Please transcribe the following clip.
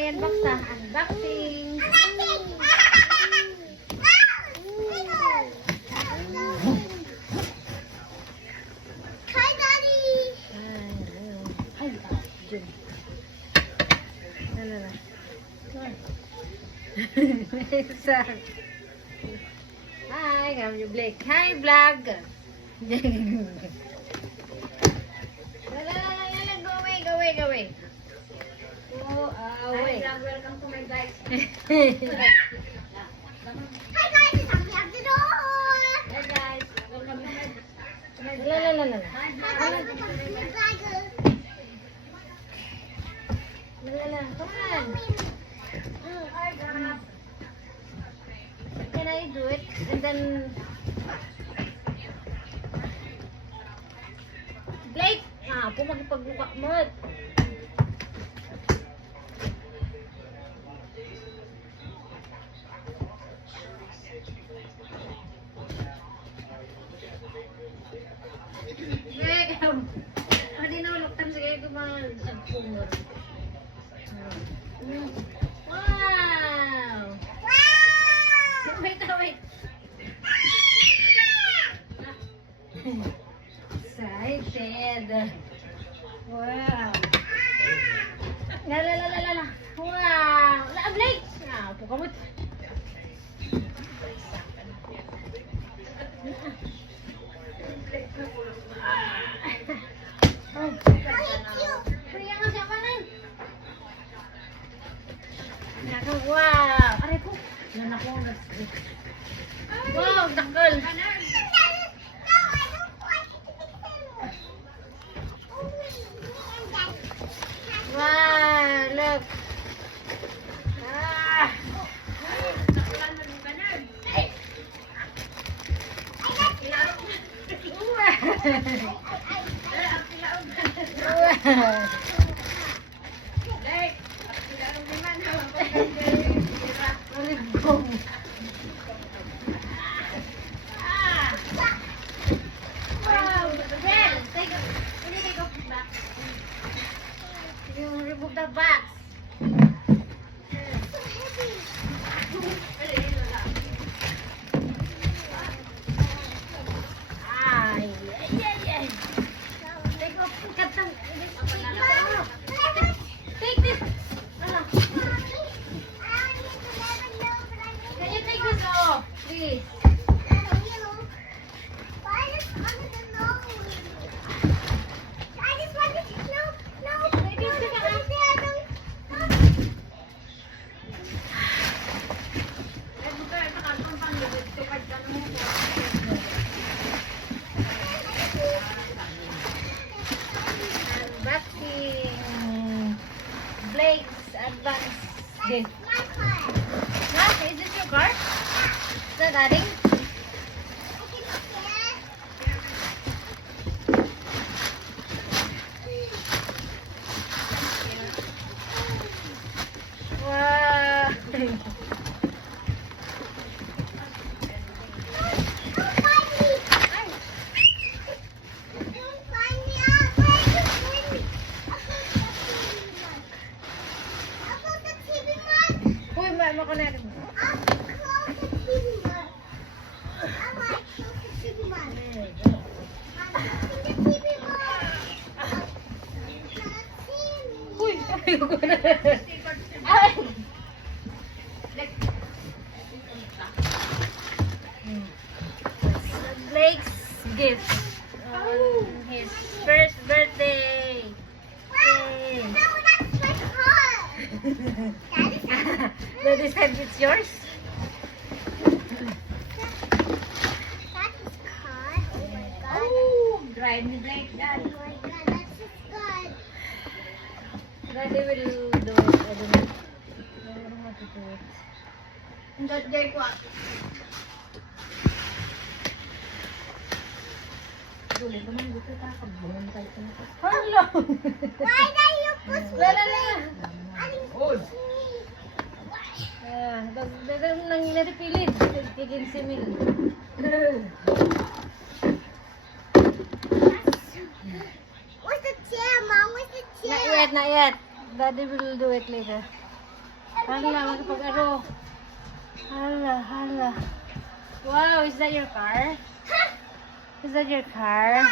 mag-unbox na. Unboxing. Hi, Daddy! Ay, Jun. Lala. Hi, kami Blake. Hi, vlog. Lala, go away, go away, go away. Go away. Hi, welcome to my guys. Hi, guys! It's Happy at the door! Hi, guys. Welcome to my Lala. Hi, guys! Welcome to my vlog. Lala, come on. Hi, guys! Can I do it? And then... Blake! Ah, po magpagbuka mo. Blake! Hindi na uloktan sa kayo kung mga agpumor. Wow! Wait. Excited. Wow. La. Wow. La, Blake. Ah, pukamot. Oh. Kaya nga siya kanan. Wow. Aray po. Yan ako. Wow, takal. Wow, look. Ah. Wow. You remove the box. Ay. Take off. Cut them. Take this. Can you take this off, please? Unboxing Blake's advance gift. Huh? Is this your car? Is that adding? Wow. Uy, mo ko na rin. Uy, ayoko na. Ay! Blake's gift on his first birthday. Yay! Daddy said it's yours? Oh, dried me like that. Daddy will do it. I don't know. I don't know how to do it. That day what? Duli ko man dito ta kabulon tayo ko. Hello. Why are you pushing me? La. Oy! Dagang nang naripilit. Tigil si Mil. Where's the chair, Mom? Where's the chair? Not yet. Daddy will do it later. Hala, magpag-aro. Hala, hala. Wow, is that your car? Is that your car?